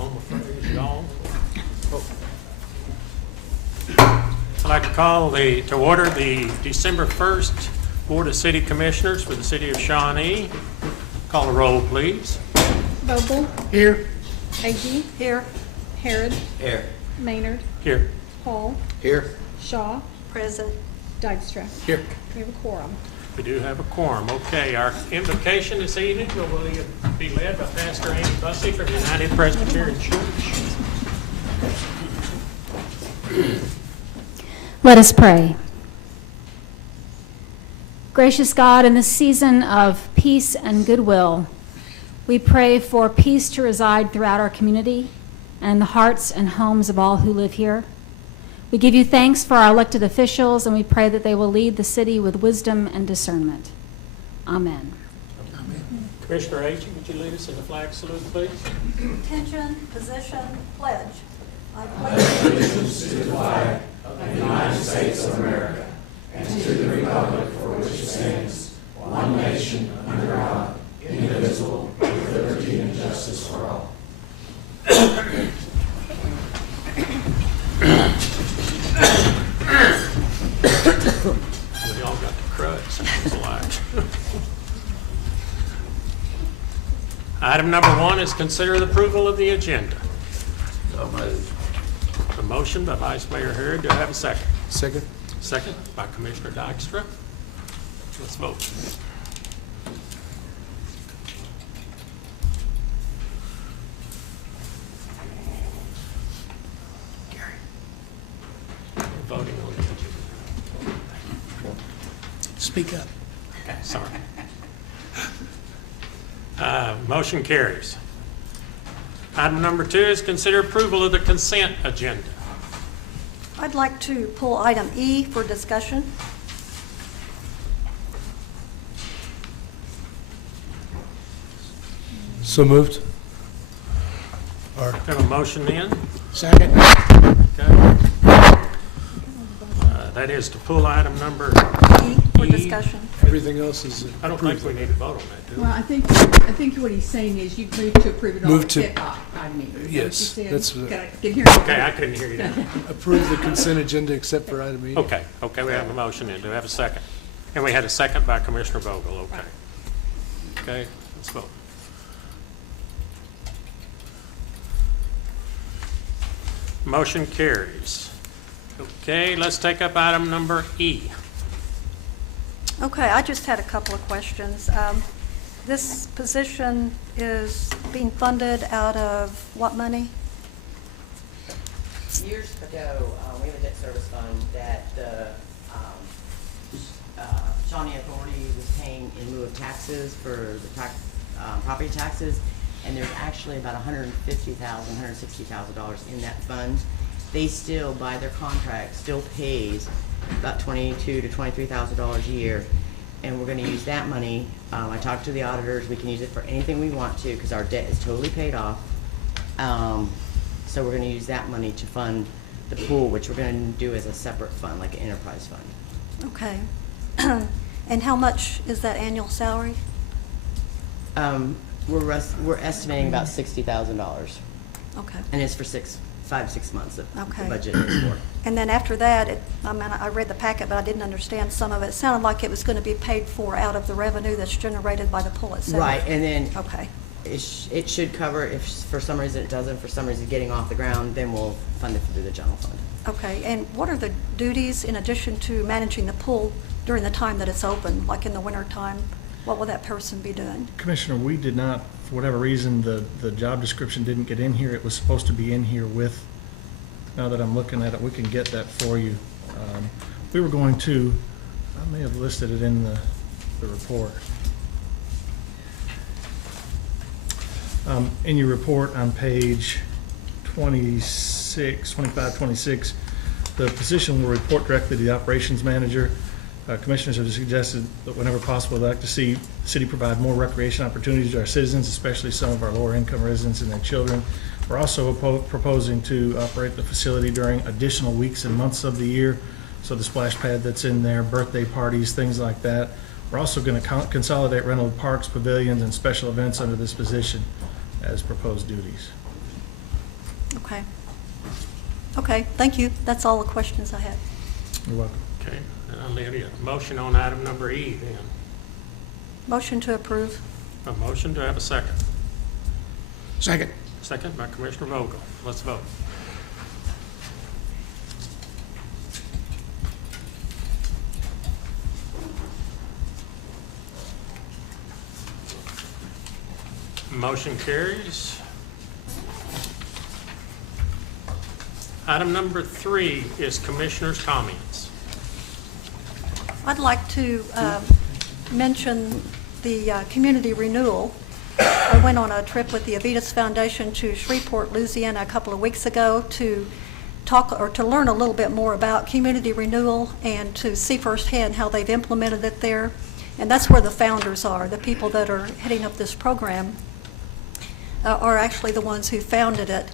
home afraid is gone. I'd like to call to order the December 1st Board of City Commissioners for the City of Shawnee. Call the roll, please. Vogel. Here. Agee. Here. Harrod. Here. Maynard. Here. Hall. Here. Shaw. Present. Dykstra. Here. We have a quorum. We do have a quorum. Okay, our invocation this evening will be led by Pastor Andy Bussey from United Presbyterian Church. Let us pray. Gracious God, in this season of peace and goodwill, we pray for peace to reside throughout our community and in the hearts and homes of all who live here. We give you thanks for our elected officials, and we pray that they will lead the city with wisdom and discernment. Amen. Amen. Commissioner Agee, would you lead us in the flag salute, please? Attention, position, pledge. I pledge allegiance to the flag of the United States of America and to the republic for which it stands, one nation, under God, indivisible, with liberty and justice for all. We all got the crud, sounds like. Item number 1 is consider the approval of the agenda. So moved. A motion by Vice Mayor Harrod. Do I have a second? Second. Second by Commissioner Dykstra. Let's vote. Gary. We're voting on the agenda. Speak up. Okay, sorry. Motion carries. Item number 2 is consider approval of the consent agenda. I'd like to pull item E for discussion. So moved. Have a motion in? Second. Okay. That is to pull item number E for E. discussion. Everything else is I don't think we need to vote on that, do we? Well, I think what he's saying is you moved to approve it all. Move to- except item E. Is that what Yes, you said? that's- Can I get here? Okay, I couldn't hear you now. approve the consent agenda except for item E. Okay, we have a motion in. Do we have a second? And we had a second by Commissioner Vogel, okay. Okay, let's vote. Motion carries. Okay, let's take up item number E. Okay, I just had a couple of questions. This position is being funded out of what money? Years ago, we have a debt service fund that the Shawnee Authority was paying in lieu of taxes for the property taxes, and there's actually about $150,000, $160,000 in that fund. They still, by their contract, still pays about $22,000 to $23,000 a year, and we're going to use that money. I talked to the auditors. We can use it for anything we want to because our debt is totally paid off. So we're going to use that money to fund the pool, which we're going to do as a separate fund, like an enterprise fund. Okay. And how much is that annual salary? We're estimating about $60,000, Okay. and it's for 5 to 6 months of Okay. the budget is for. And then after that, I read the packet, but I didn't understand some of it. It sounded like it was going to be paid for out of the revenue that's generated by the pool itself. Right, and then Okay. it should cover, if for some reason it doesn't, for some reason getting off the ground, then we'll fund it through the general fund. Okay, and what are the duties in addition to managing the pool during the time that it's open, like in the winter time? What will that person be doing? Commissioner, we did not, for whatever reason, the job description didn't get in here. It was supposed to be in here with, now that I'm looking at it, we can get that for you. We were going to, I may have listed it in the report. In your report on page 25, 26, the position will report directly to the operations manager. Commissioners have suggested that whenever possible, they'd like to see the city provide more recreation opportunities to our citizens, especially some of our lower income residents and their children. We're also proposing to operate the facility during additional weeks and months of the year. So the splash pad that's in there, birthday parties, things like that. We're also going to consolidate rental parks, pavilions, and special events under this position as proposed duties. Okay. Okay, thank you. That's all the questions I had. You're welcome. Okay, I'll leave you a motion on item number E then. Motion to approve. A motion, to have a second? Second. Second by Commissioner Vogel. Let's vote. Motion carries. Item number 3 is commissioners' comments. I'd like to mention the community renewal. I went on a trip with the Avitas Foundation to Shreveport, Louisiana a couple of weeks ago to talk or to learn a little bit more about community renewal and to see firsthand how they've implemented it there. And that's where the founders are, the people that are heading up this program are actually the ones who founded it.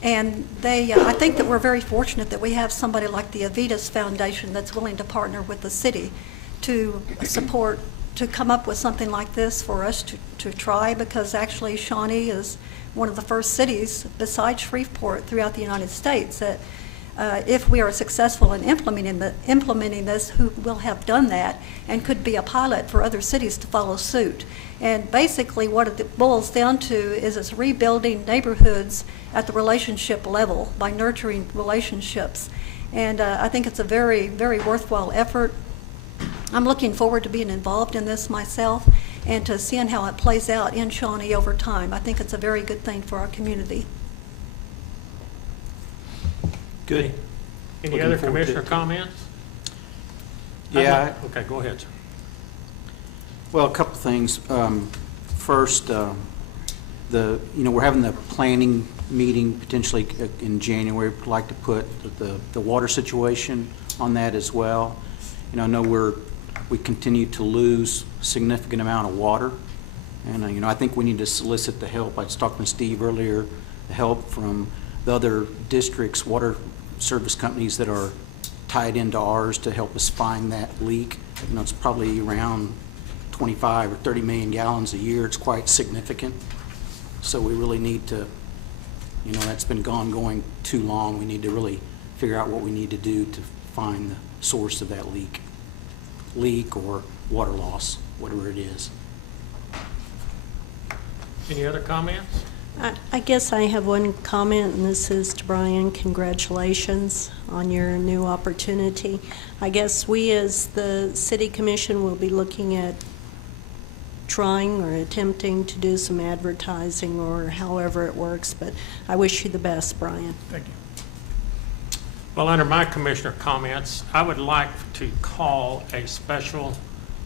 And they, I think that we're very fortunate that we have somebody like the Avitas Foundation that's willing to partner with the city to support, to come up with something like this for us to try, because actually Shawnee is one of the first cities besides Shreveport throughout the United States that if we are successful in implementing this, who will have done that and could be a pilot for other cities to follow suit. And basically what it boils down to is it's rebuilding neighborhoods at the relationship level by nurturing relationships. And I think it's a very, very worthwhile effort. I'm looking forward to being involved in this myself and to seeing how it plays out in Shawnee over time. I think it's a very good thing for our community. Good. Any Looking other forward to commissioner it. comments? Yeah, Okay, go ahead, sir. well, a couple things. First, we're having the planning meeting potentially in January. We'd like to put the water situation on that as well. I know we continue to lose significant amount of water, and I think we need to solicit the help. I was talking to Steve earlier, the help from the other districts, water service companies that are tied into ours to help us find that leak. It's probably around 25 or 30 million gallons a year. It's quite significant. So we really need to, that's been going too long. We need to really figure out what we need to do to find the source of that leak or water loss, whatever it is. Any other comments? I guess I have one comment, and this is to Brian. Congratulations on your new opportunity. I guess we as the City Commission will be looking at trying or attempting to do some advertising or however it works, but I wish you the best, Brian. Thank you. Well, under my commissioner comments, I would like to call a special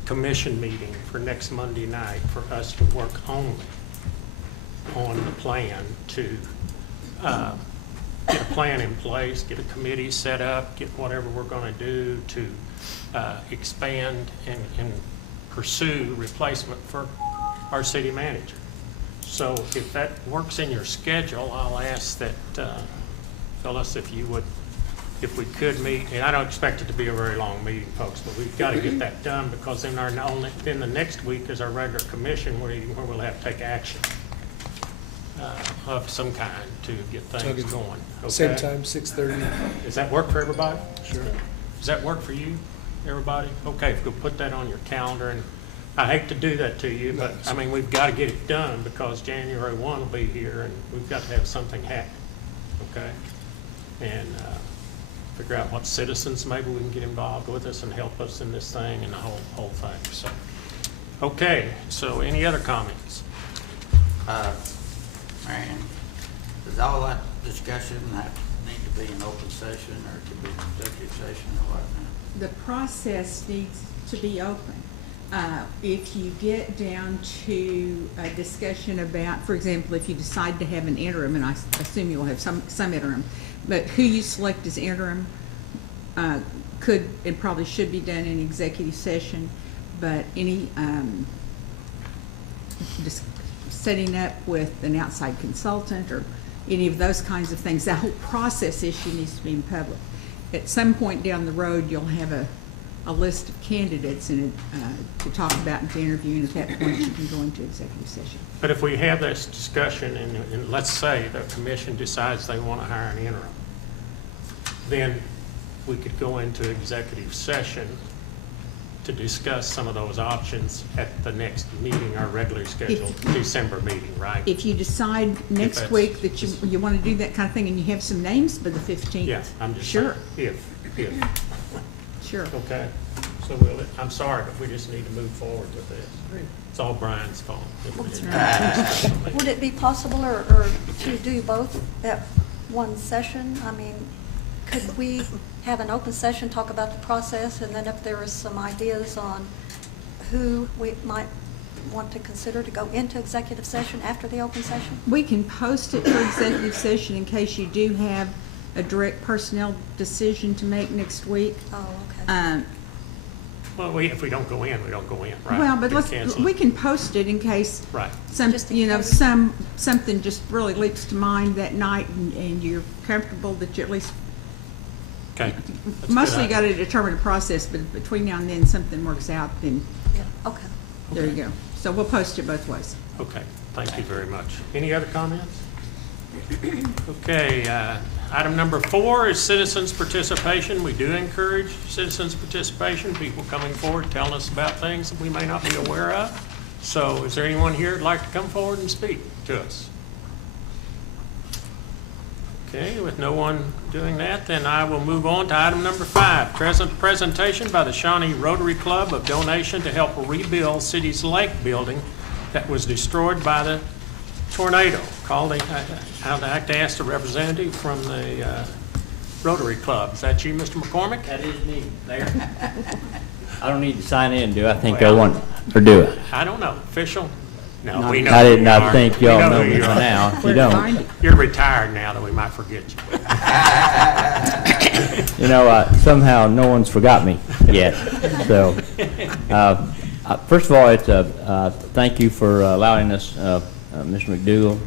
commission meeting for next Monday night for us to work only on the plan to get a plan in place, get a committee set up, get whatever we're going to do to expand and pursue replacement for our city manager. So if that works in your schedule, I'll ask that Phyllis, if we could meet, and I don't expect it to be a very long meeting, folks, but we've got to get that done, because then the next week is our regular commission meeting where we'll have to take action of some kind to get things going. Okay? Same time, 6:30. Does that work for everybody? Sure. Does that work for you, everybody? Okay, we'll put that on your calendar, and I hate to do that to you, but I mean, we've got to get it done because January 1 will be here, and we've got to have something happen, okay? And figure out what citizens maybe we can get involved with us and help us in this thing and the whole thing. So, okay, so any other comments? Marion, does all that discussion need to be in open session, or it could be in executive session, or what? The process needs to be open. If you get down to a discussion about, for example, if you decide to have an interim, and I assume you'll have some interim, but who you select as interim could and probably should be done in executive session, but any setting up with an outside consultant or any of those kinds of things, that whole process issue needs to be in public. At some point down the road, you'll have a list of candidates and to talk about and to interview, and at that point you can go into executive session. But if we have this discussion and let's say the commission decides they want to hire an interim, then we could go into executive session to discuss some of those options at the next meeting, our regularly scheduled December meeting, right? If you decide next that's- week that you want to do that kind of thing and you have some names by the 15th. Yeah, I'm just Sure, saying, if, sure. okay. So I'm sorry, but we just need to move forward with this. It's all Brian's fault. Would it be possible or to do both at one session? I mean, could we have an open session, talk about the process, and then if there is some ideas on who we might want to consider to go into executive session after the open session? We can post it for executive session in case you do have a direct personnel decision to make next week. Oh, okay. Well, if we don't go in, we don't go in, right? Well, but We cancel we it. can post it in case Right. Just in case. something just really leaps to mind that night and you're comfortable that you at least, Okay. That's a good mostly you got idea. to determine the process, but between now and then something works out, then Yeah, okay. there you go. So we'll post it both ways. Okay, thank you very much. Any other comments? Okay, item number 4 is citizens' participation. We do encourage citizens' participation, people coming forward, telling us about things that we may not be aware of. So is there anyone here who'd like to come forward and speak to us? Okay, with no one doing that, then I will move on to item number 5. Presentation by the Shawnee Rotary Club of donation to help rebuild city's lake building that was destroyed by the tornado. I'd like to ask the representative from the Rotary Club. Is that you, Mr. McCormick? That is me, Mayor. I don't need to sign in, do I? Think I want, or do it? I don't know. Official? No, we know I who did you not are. think We y'all know know who me you by are. now. If you Where to find don't, it? You're retired now that we might forget you. you know, somehow no one's forgot me yet. So, first of all, it's thank you for allowing us, Mr. McDougall,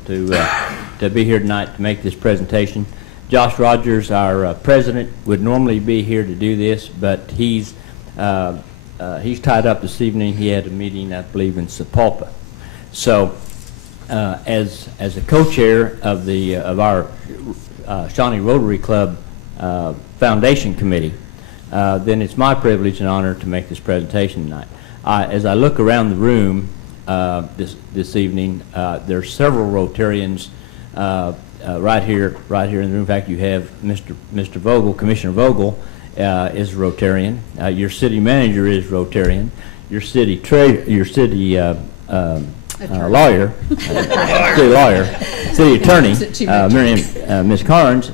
to be here tonight to make this presentation. Josh Rogers, our president, would normally be here to do this, but he's tied up this evening. He had a meeting, I believe, in Sapulpa. So, as a co-chair of our Shawnee Rotary Club Foundation Committee, then it's my privilege and honor to make this presentation tonight. As I look around the room this evening, there's several Rotarians right here in the room. In fact, you have Mr. Vogel, Commissioner Vogel, is a Rotarian. Your city manager is Rotarian. Your city lawyer, city attorney, Miriam, Ms. Carnes,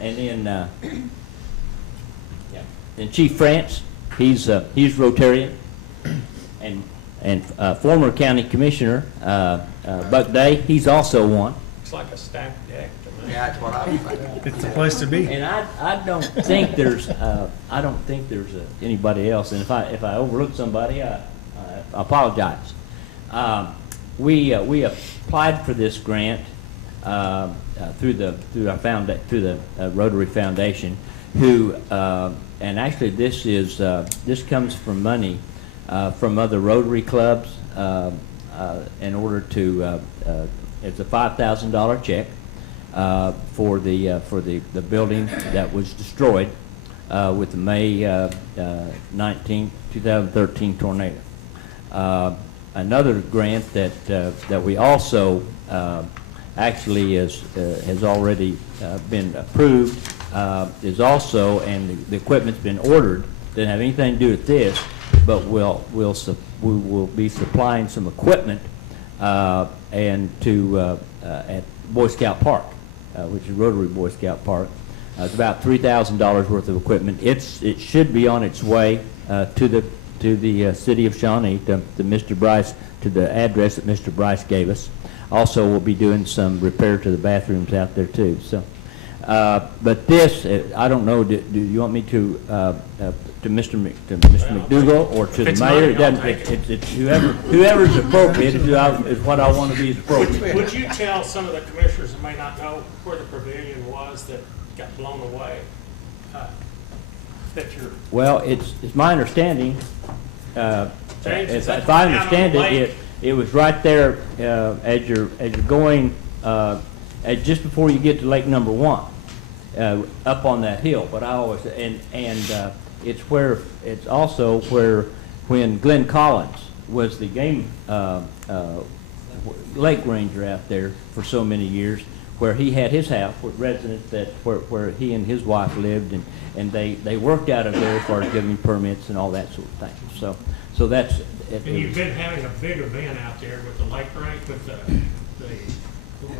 and then Chief France, he's Rotarian, and former county commissioner Buck Day, he's also one. It's like a stacked deck to me. Yeah, that's what I was thinking. It's the place to be. And I don't think there's anybody else. And if I overlook somebody, I apologize. We applied for this grant through the Rotary Foundation, and actually this comes from money from other Rotary clubs in order to it's a $5,000 check for the building that was destroyed with the May 19, 2013 tornado. Another grant that we also actually has already been approved is also, and the equipment's been ordered. Didn't have anything to do with this, but we will be supplying some equipment and at Boy Scout Park, which is Rotary Boy Scout Park. It's about $3,000 worth of equipment. It should be on its way to the city of Shawnee, to Mr. Bryce, to the address that Mr. Bryce gave us. Also, we'll be doing some repair to the bathrooms out there too. So, but this, I don't know. Do you want me to Mr. McDougall or to It's the mayor? mine, I'll take it. It's whoever's appropriate is what I want to be is appropriate. Would you tell some of the commissioners that may not know where the pavilion was that got blown away? that you're, Well, it's my understanding, James, is that if I down on the understand lake? it was right there as you're going, just before you get to Lake Number 1, up on that hill. But I always, it's also where when Glenn Collins was the game lake ranger out there for so many years, where he had his house with residents where he and his wife lived, and they worked out of there as far as giving permits and all that sort of thing. So that's it. and you've been having a big event out there with the lake range, with the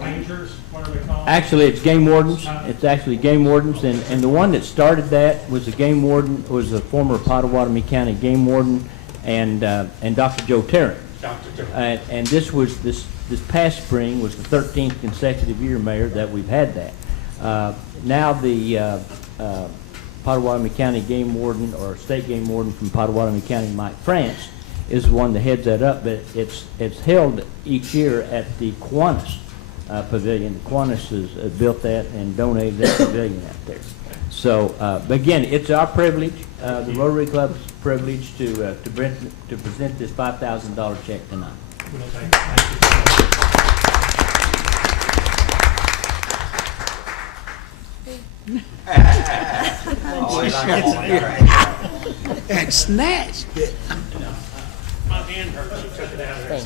rangers, what are they called? Actually, it's game wardens. It's actually game wardens, and the one that started that was a game warden, was a former Pottawatomie County game warden, and Dr. Joe Tarrant. Dr. Joe. And this past spring was the 13th consecutive year, Mayor, that we've had that. Now the Pottawatomie County game warden, or state game warden from Pottawatomie County, Mike France, is the one that heads that up. But it's held each year at the Kiwanis Pavilion. The Kiwanis has built that and donated that pavilion out there. So, but again, it's our privilege, the Rotary Club's privilege, to present this $5,000 check tonight. Well, thank you. Always like a point. And snatched it. My hand hurts, you took it out of there.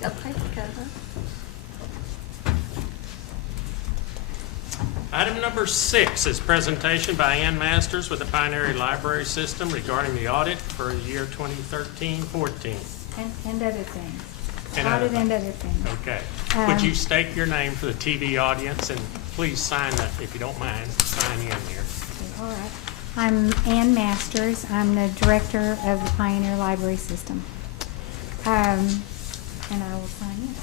Got the paper cut, huh? Item number 6 is presentation by Ann Masters with the Pioneer Library System regarding the audit for the year 2013-14. And other things. And Audit other and other things. Okay. Would you state your name for the TV audience, and please sign that, if you don't mind, sign in here. All right. I'm Ann Masters. I'm the director of the Pioneer Library System. And I will sign in.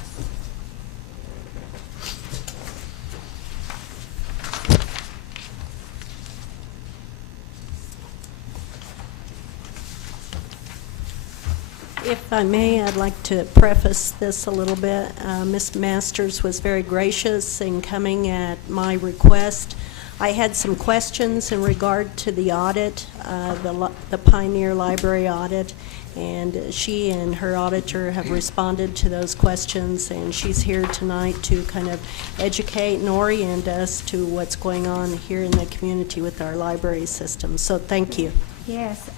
If I may, I'd like to preface this a little bit. Ms. Masters was very gracious in coming at my request. I had some questions in regard to the audit, the Pioneer Library audit, and she and her auditor have responded to those questions, and she's here tonight to kind of educate and orient us to what's going on here in the community with our library system. So thank you. Yes.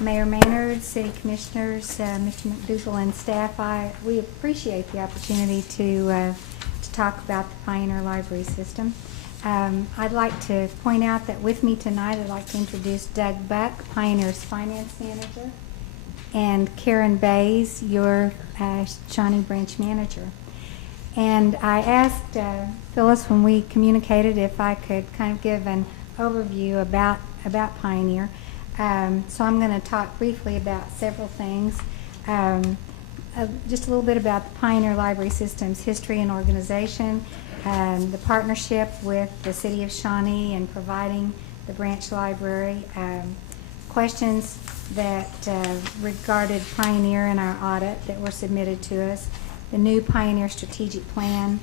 Mayor Maynard, City Commissioners, Mr. McDougall, and staff, we appreciate the opportunity to talk about the Pioneer Library System. I'd like to point out that with me tonight, I'd like to introduce Doug Buck, Pioneer's Finance Manager, and Karen Bays, your Shawnee Branch Manager. And I asked Phyllis when we communicated if I could kind of give an overview about Pioneer. So I'm going to talk briefly about several things. Just a little bit about the Pioneer Library System's history and organization, the partnership with the City of Shawnee in providing the branch library, questions that regarded Pioneer in our audit that were submitted to us, the new Pioneer Strategic Plan,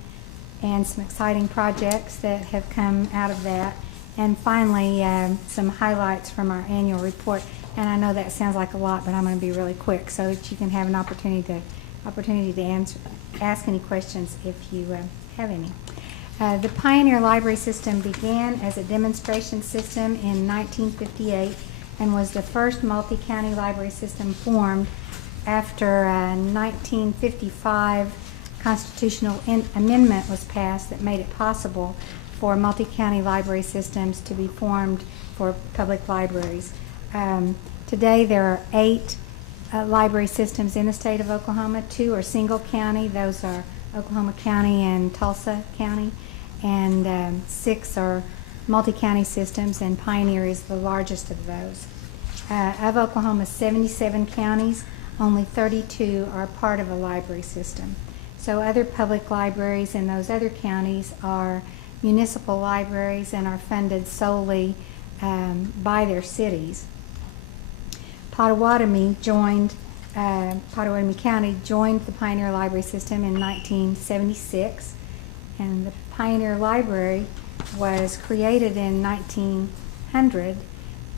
and some exciting projects that have come out of that. And finally, some highlights from our annual report. And I know that sounds like a lot, but I'm going to be really quick so that you can have an opportunity to ask any questions if you have any. The Pioneer Library System began as a demonstration system in 1958 and was the first multi-county library system formed after a 1955 constitutional amendment was passed that made it possible for multi-county library systems to be formed for public libraries. Today there are 8 library systems in the state of Oklahoma. 2 are single county, those are Oklahoma County and Tulsa County, and 6 are multi-county systems, and Pioneer is the largest of those. Of Oklahoma's 77 counties, only 32 are part of a library system. So other public libraries in those other counties are municipal libraries and are funded solely by their cities. Pottawatomie County joined the Pioneer Library System in 1976, and the Pioneer Library was created in 1900,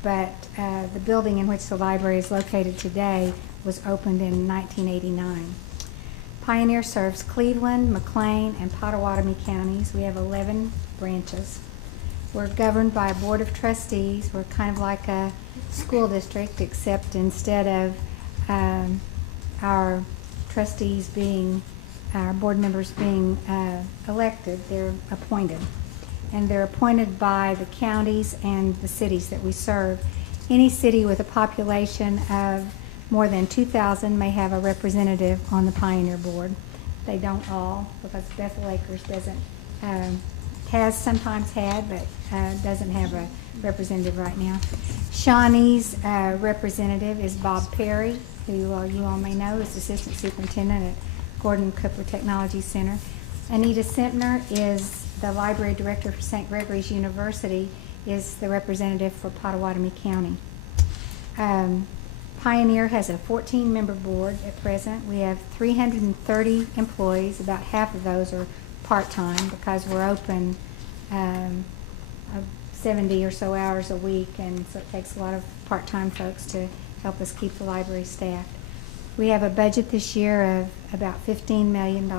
but the building in which the library is located today was opened in 1989. Pioneer serves Cleveland, McLean, and Pottawatomie counties. We have 11 branches. We're governed by a board of trustees. We're kind of like a school district, except instead of our trustees being, our board members being elected, they're appointed. And they're appointed by the counties and the cities that we serve. Any city with a population of more than 2,000 may have a representative on the Pioneer Board. They don't all, because Bethel Acres doesn't, has sometimes had, but doesn't have a representative right now. Shawnee's representative is Bob Perry, who you all may know is Assistant Superintendent at Gordon Cooper Technology Center. Anita Sentner is the Library Director for St. Gregory's University, is the representative for Pottawatomie County. Pioneer has a 14-member board at present. We have 330 employees. About half of those are part-time because we're open 70 or so hours a week, and so it takes a lot of part-time folks to help us keep the library staffed. We have a budget this year of about $15 million.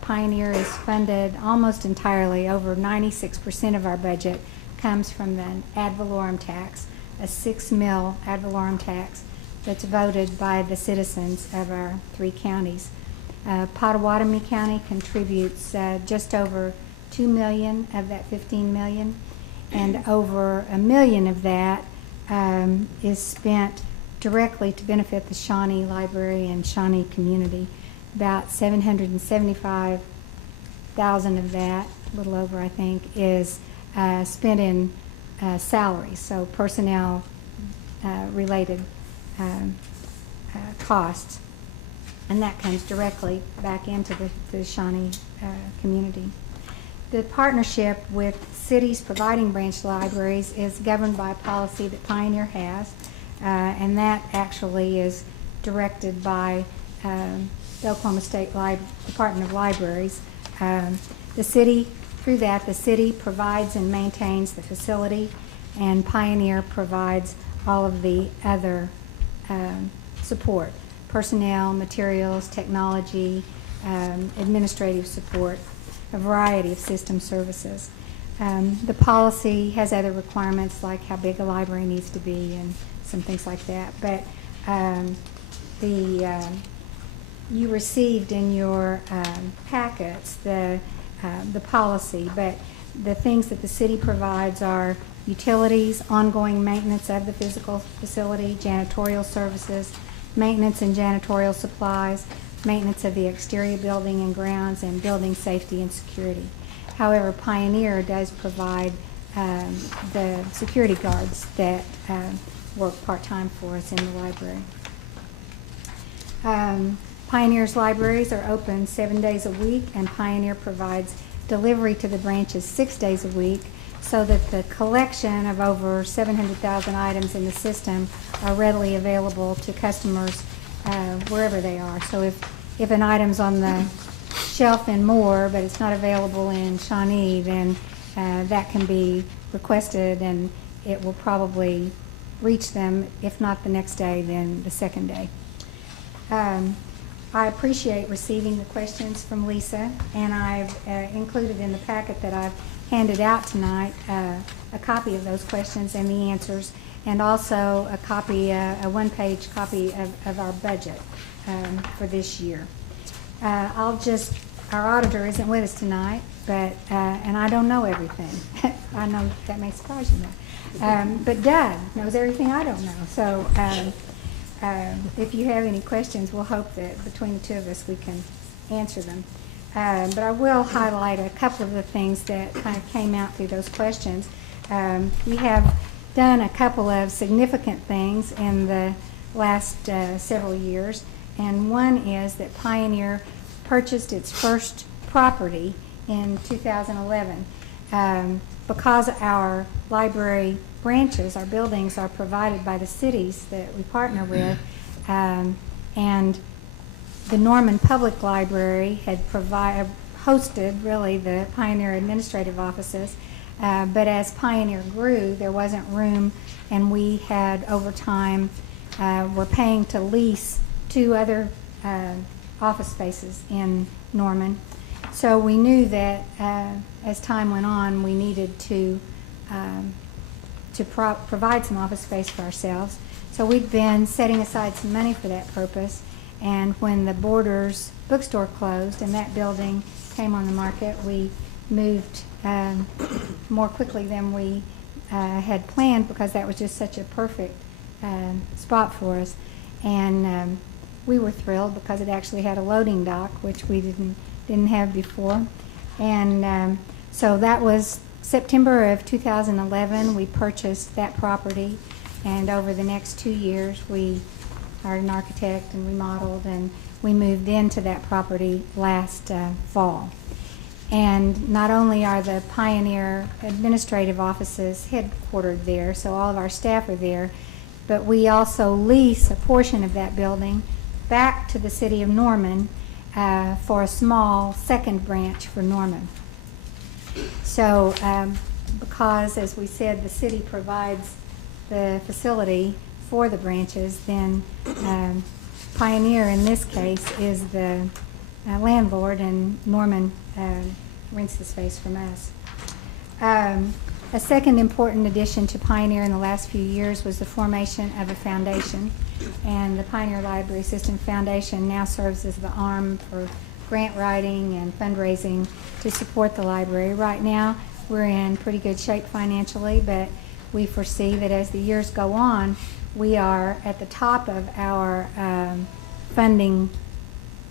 Pioneer is funded almost entirely, over 96% of our budget comes from the ad valorem tax, a 6 mil ad valorem tax that's voted by the citizens of our 3 counties. Pottawatomie County contributes just over $2 million of that $15 million, and over $1 million of that is spent directly to benefit the Shawnee Library and Shawnee community. About $775,000 of that, a little over I think, is spent in salaries, so personnel related costs, and that comes directly back into the Shawnee community. The partnership with cities providing branch libraries is governed by a policy that Pioneer has, and that actually is directed by the Oklahoma State Department of Libraries. The city, through that, the city provides and maintains the facility, and Pioneer provides all of the other support, personnel, materials, technology, administrative support, a variety of system services. The policy has other requirements like how big a library needs to be and some things like that, but you received in your packets the policy, but the things that the city provides are utilities, ongoing maintenance of the physical facility, janitorial services, maintenance and janitorial supplies, maintenance of the exterior building and grounds, and building safety and security. However, Pioneer does provide the security guards that work part-time for us in the library. Pioneer's libraries are open 7 days a week, and Pioneer provides delivery to the branches 6 days a week, so that the collection of over 700,000 items in the system are readily available to customers wherever they are. So if an item's on the shelf in Moore, but it's not available in Shawnee, then that can be requested, and it will probably reach them, if not the next day, then the second day. I appreciate receiving the questions from Lisa, and I've included in the packet that I've handed out tonight a copy of those questions and the answers, and also a copy, a one-page copy of our budget for this year. Our auditor isn't with us tonight, but and I don't know everything. I know that may surprise you, but Doug knows everything I don't know. So if you have any questions, we'll hope that between the two of us we can answer them. But I will highlight a couple of the things that kind of came out through those questions. We have done a couple of significant things in the last several years, and one is that Pioneer purchased its first property in 2011. Because our library branches, our buildings, are provided by the cities that we partner with, and the Norman Public Library had hosted, really, the Pioneer administrative offices. But as Pioneer grew, there wasn't room, and we had, over time, were paying to lease 2 other office spaces in Norman. So we knew that as time went on, we needed to provide some office space for ourselves. So we've been setting aside some money for that purpose. And when the Borders bookstore closed and that building came on the market, we moved more quickly than we had planned, because that was just such a perfect spot for us. And we were thrilled because it actually had a loading dock, which we didn't have before. And so that was September of 2011. We purchased that property, and over the next 2 years we hired an architect and remodeled, and we moved into that property last fall. And not only are the Pioneer administrative offices headquartered there, so all of our staff are there, but we also lease a portion of that building back to the city of Norman for a small second branch for Norman. So because, as we said, the city provides the facility for the branches, then Pioneer in this case is the landlord, and Norman rents the space from us. A second important addition to Pioneer in the last few years was the formation of a foundation, and the Pioneer Library System Foundation now serves as the arm for grant writing and fundraising to support the library. Right now we're in pretty good shape financially, but we foresee that as the years go on, we are at the top of our funding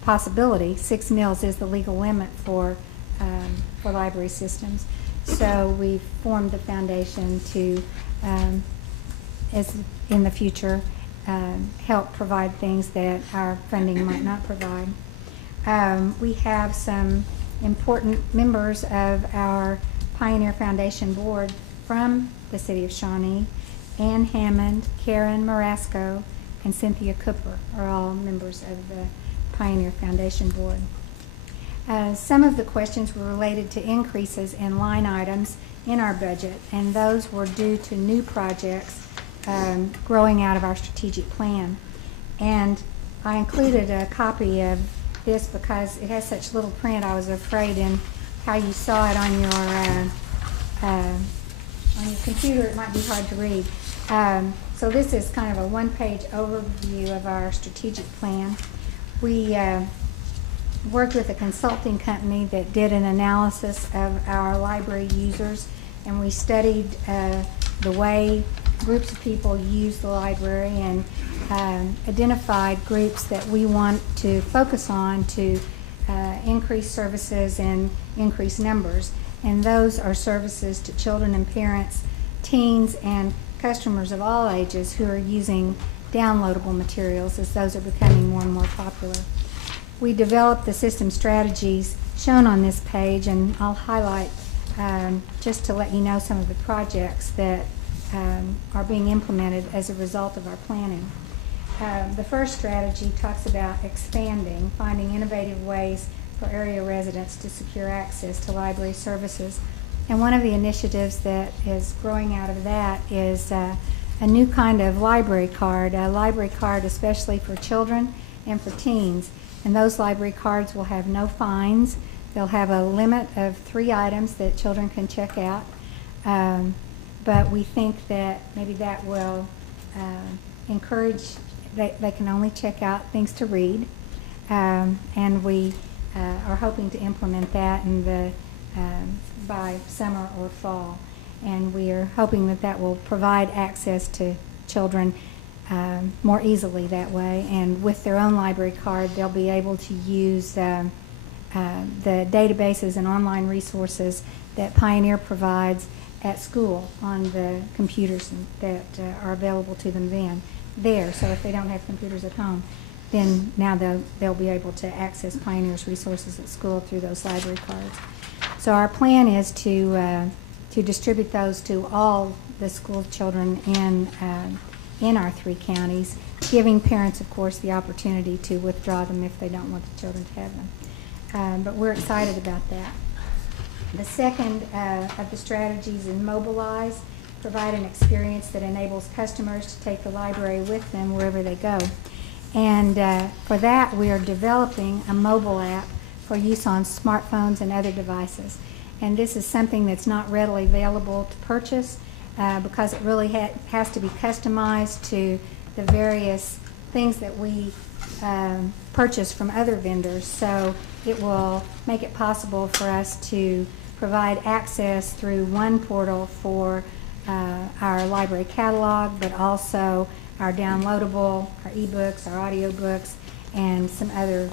possibility. 6 mils is the legal limit for library systems. So we've formed the foundation to, as in the future, help provide things that our funding might not provide. We have some important members of our Pioneer Foundation board from the city of Shawnee. Ann Hammond, Karen Marasco, and Cynthia Cooper are all members of the Pioneer Foundation board. Some of the questions were related to increases in line items in our budget, and those were due to new projects growing out of our strategic plan. And I included a copy of this because it has such little print. I was afraid in how you saw it on your computer it might be hard to read. So this is kind of a one-page overview of our strategic plan. We worked with a consulting company that did an analysis of our library users, and we studied the way groups of people use the library and identified groups that we want to focus on to increase services and increase numbers. And those are services to children and parents, teens, and customers of all ages who are using downloadable materials, as those are becoming more and more popular. We developed the system strategies shown on this page, and I'll highlight just to let you know some of the projects that are being implemented as a result of our planning. The first strategy talks about expanding, finding innovative ways for area residents to secure access to library services. And one of the initiatives that is growing out of that is a new kind of library card, a library card especially for children and for teens. And those library cards will have no fines. They'll have a limit of 3 items that children can check out. But we think that maybe that will encourage, they can only check out things to read. And we are hoping to implement that in the by summer or fall. And we are hoping that that will provide access to children more easily that way. And with their own library card, they'll be able to use the databases and online resources that Pioneer provides at school on the computers that are available to them there. So if they don't have computers at home, then now they'll be able to access Pioneer's resources at school through those library cards. So our plan is to distribute those to all the school children in our 3 counties, giving parents, of course, the opportunity to withdraw them if they don't want the children to have but we're excited about that. The second of the strategies is mobilize, provide an experience that enables customers to take the library with them wherever they go. And for that, we are developing a mobile app for use on smartphones and other devices. And this is something that's not readily available to purchase because it really has to be customized to the various things that we purchase from other vendors. So it will make it possible for us to provide access through one portal for our library catalog, but also our downloadable, our ebooks, our audiobooks, and some other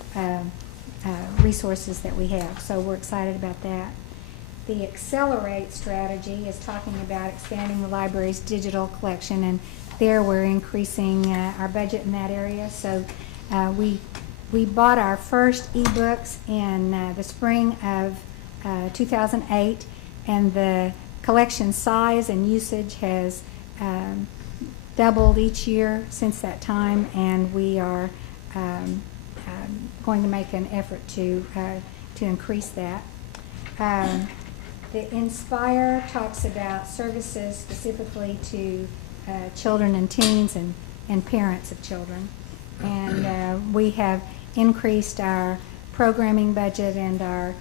resources that we have. So we're excited about that. The Accelerate strategy is talking about expanding the library's digital collection, and there we're increasing our budget in that area. So we bought our first ebooks in the spring of 2008, and the collection size and usage has doubled each year since that time, and we are going to make an effort to increase that. The Inspire talks about services specifically to children and teens and parents of children. And we have increased our programming budget and our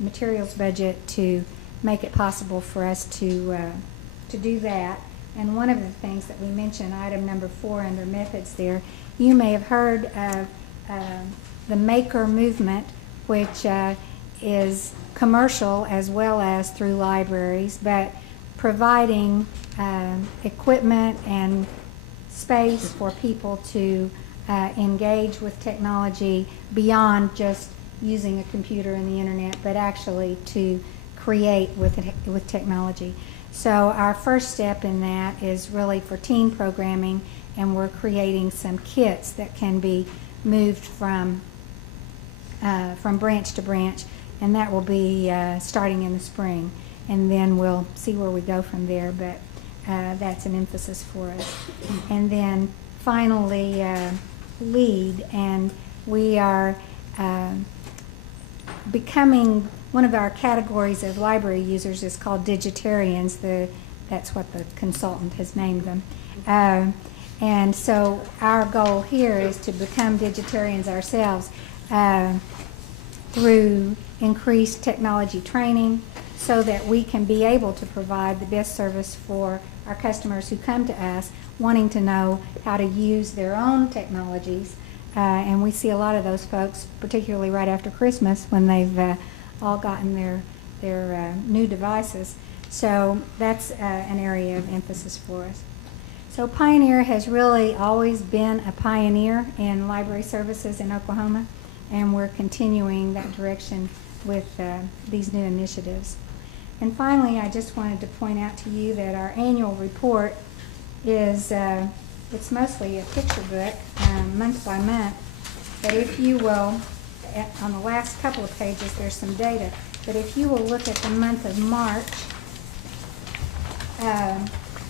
materials budget to make it possible for us to do that. And one of the things that we mentioned, item number 4 under methods there, you may have heard of the Maker movement, which is commercial as well as through libraries, but providing equipment and space for people to engage with technology beyond just using a computer and the internet, but actually to create with technology. So our first step in that is really for teen programming, and we're creating some kits that can be moved from branch to branch, and that will be starting in the spring. And then we'll see where we go from there, but that's an emphasis for us. And then finally, LEAD, and we are becoming, one of our categories of library users is called digitarians. That's what the consultant has named them. And so our goal here is to become digitarians ourselves through increased technology training so that we can be able to provide the best service for our customers who come to us wanting to know how to use their own technologies. And we see a lot of those folks, particularly right after Christmas when they've all gotten their new devices. So that's an area of emphasis for us. So Pioneer has really always been a pioneer in library services in Oklahoma, and we're continuing that direction with these new initiatives. And finally, I just wanted to point out to you that our annual report is, it's mostly a picture book, month by month, but if you will, on the last couple of pages there's some data, but if you will look at the month of March,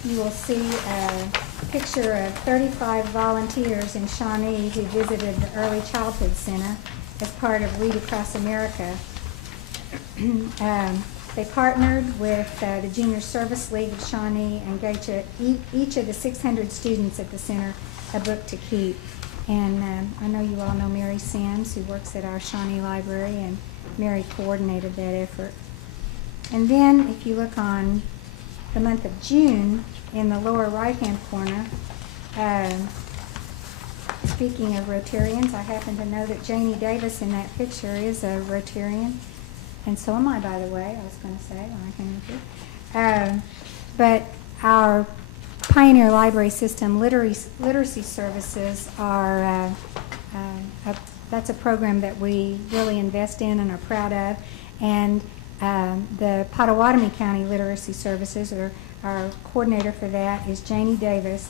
you will see a picture of 35 volunteers in Shawnee who visited the Early Childhood Center as part of Read Across America. They partnered with the Junior Service League of Shawnee and gave each of the 600 students at the center a book to keep. And I know you all know Mary Sands, who works at our Shawnee Library, and Mary coordinated that effort. And then if you look on the month of June, in the lower right-hand corner, speaking of Rotarians, I happen to know that Janie Davis in that picture is a Rotarian, and so am I, by the way, I was going to say when I came up here. But our Pioneer Library System literacy services are, that's a program that we really invest in and are proud of. And the Pottawatomie County Literacy Services, or our coordinator for that is Janie Davis.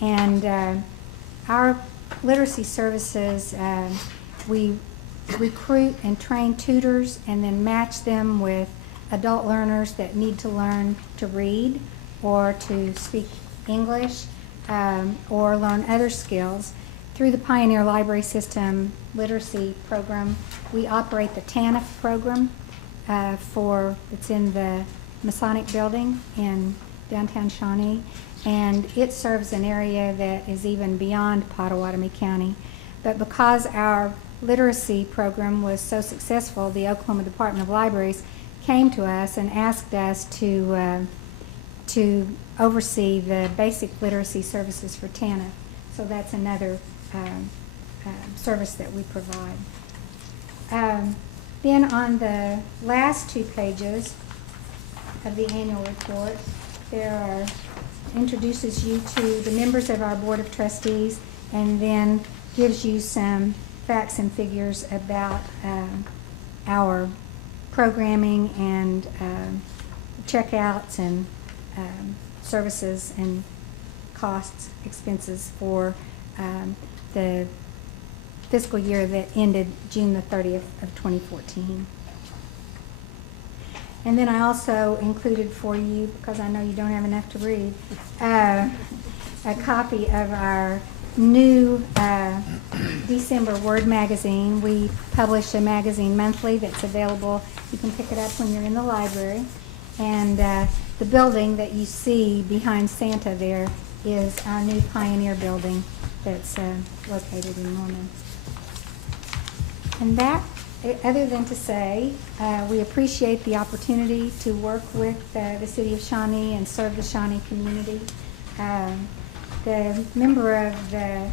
And our literacy services, we recruit and train tutors and then match them with adult learners that need to learn to read or to speak English or learn other skills. through the Pioneer Library System Literacy Program, we operate the TANF program it's in the Masonic Building in downtown Shawnee, and it serves an area that is even beyond Pottawatomie County. But because our literacy program was so successful, the Oklahoma Department of Libraries came to us and asked us to oversee the basic literacy services for TANF. So that's another service that we provide. Then on the last 2 pages of the annual report, introduces you to the members of our Board of Trustees, and then gives you some facts and figures about our programming and checkouts and services and costs, expenses for the fiscal year that ended June the 30th of 2014. And then I also included for you, because I know you don't have enough to read, a copy of our new December Word magazine. We publish a magazine monthly that's available. You can pick it up when you're in the library. And the building that you see behind Santa there is our new Pioneer building that's located in Norman. And that, other than to say, we appreciate the opportunity to work with the City of Shawnee and serve the Shawnee community. The member of the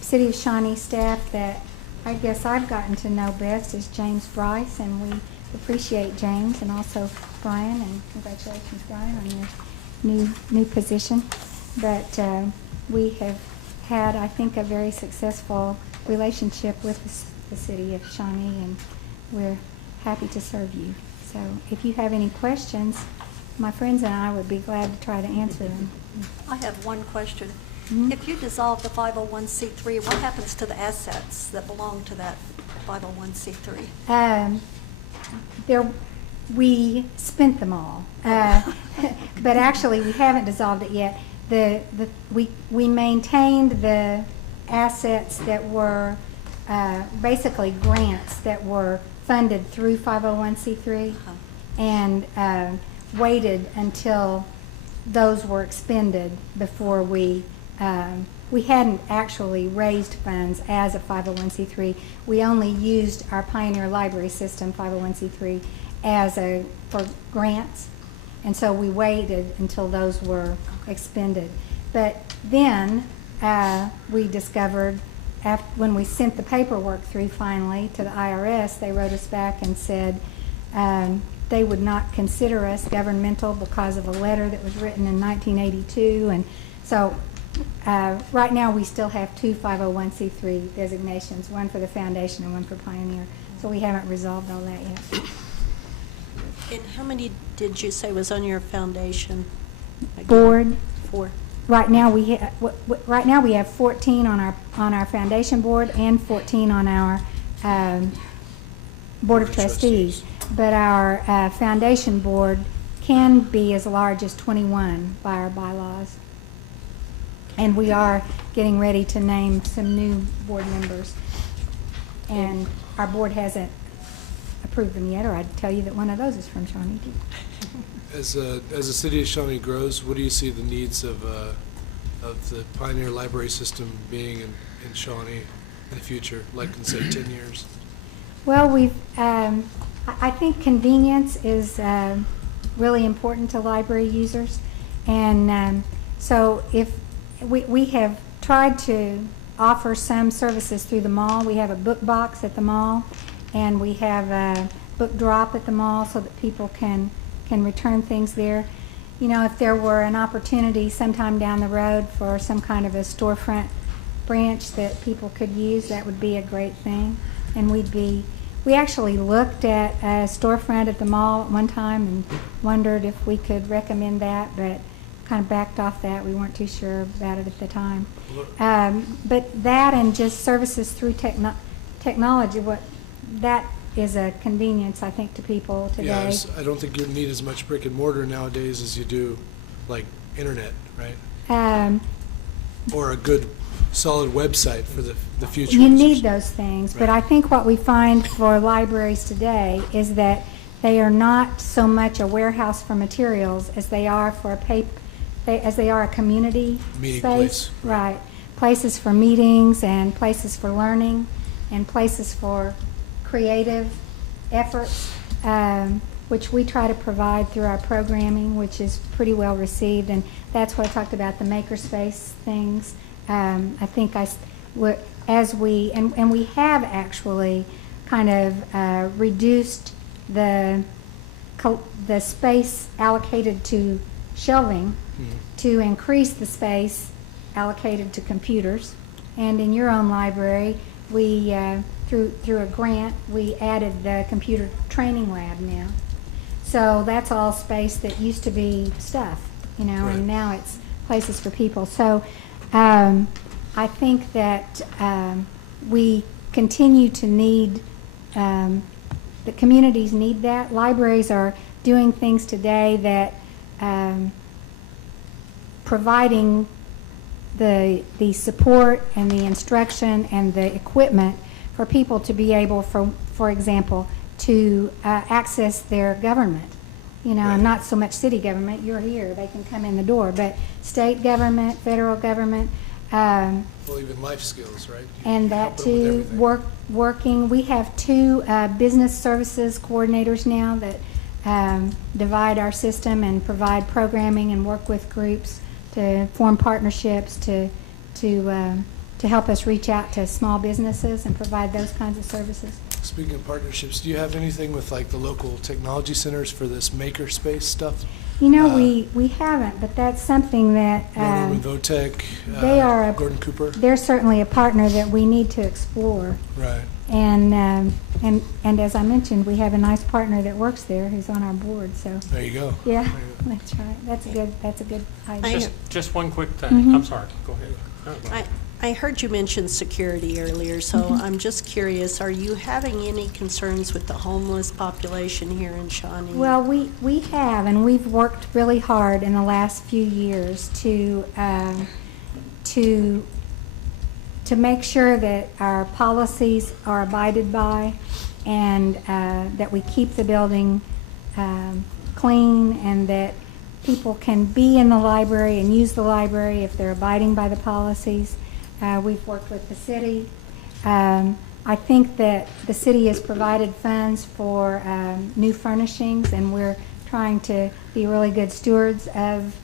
City of Shawnee staff that I guess I've gotten to know best is James Bryce, and we appreciate James, and also Brian, and congratulations, Brian, on your new position. But we have had, I think, a very successful relationship with the City of Shawnee, and we're happy to serve you. So if you have any questions, my friends and I would be glad to try to answer them. I have one question. Mm-hmm. If you dissolve the 501c3, what happens to the assets that belong to that 501c3? We spent them all, but actually we haven't dissolved it yet. We maintained the assets that were basically grants that were funded through 501c3, and waited until those were expended before we hadn't actually raised funds as a 501c3. We only used our Pioneer Library System 501c3 for grants, and so we waited until those were expended. But then we discovered, when we sent the paperwork through finally to the IRS, they wrote us back and said they would not consider us governmental because of a letter that was written in 1982. And so right now we still have 2 501c3 designations, one for the foundation and one for Pioneer. So we haven't resolved all that yet. And how many did you say was on your foundation Board. 4. Right now we have 14 on our foundation board and 14 on our Board of Trustees. But our foundation board can be as large as 21 by our bylaws. And we are getting ready to name some new board members. And our board hasn't approved them yet, or I'd tell you that one of those is from Shawnee. As the City of Shawnee grows, what do you see the needs of the Pioneer Library System being in Shawnee in the future, like in, say, 10 years? Well, I think convenience is really important to library users. And so if we have tried to offer some services through the mall. We have a book box at the mall, and we have a book drop at the mall so that people can return things there. You know, if there were an opportunity sometime down the road for some kind of a storefront branch that people could use, that would be a great thing. And we actually looked at a storefront at the mall at one time and wondered if we could recommend that, but kind of backed off that. We weren't too sure about it at the time. But that and just services through technology, that is a convenience, I think, to people today. Yeah, I don't think you need as much brick and mortar nowadays as you do, like, internet, right? or a good, solid website for the future. You users. need those things, but Right. I think what we find for libraries today is that they are not so much a warehouse for materials as they are for as they are a community Meeting space. place, Right. Places for meetings and places for learning and places for creative efforts, which we try to provide through our programming, which is pretty well received. And that's what I talked about, the makerspace things. I think we have actually kind of reduced the space allocated to shelving to increase the space allocated to computers. And in your own library, we, through a grant, we added the computer training lab now. So that's all space that used to be stuff, you know, Right. and now it's places for people. So I think that we continue to need, the communities need that. Libraries are doing things today that providing the support and the instruction and the equipment for people to be able, for example, to access their government. You know, Right. not so much city government, you're here, they can come in the door, but state government, federal government, Well, even life skills, right? and Help that them with too, everything. working. We have 2 business services coordinators now that divide our system and provide programming and work with groups to form partnerships to help us reach out to small businesses and provide those kinds of services. Speaking of partnerships, do you have anything with like the local technology centers for this makerspace stuff? You know, we haven't, but that's something that Norman Votech, they are Gordon Cooper? they're certainly a partner that we need to explore. Right. And as I mentioned, we have a nice partner that works there who's on our board. So There you go. yeah, There you go. that's right. That's a good idea. Just one quick thing. Mhm. I'm sorry. Go ahead. I heard you mention security earlier, so Mm-hmm. I'm just curious, are you having any concerns with the homeless population here in Shawnee? Well, we have, and we've worked really hard in the last few years to make sure that our policies are abided by, and that we keep the building clean, and that people can be in the library and use the library if they're abiding by the policies. We've worked with the city. I think that the city has provided funds for new furnishings, and we're trying to be really good stewards of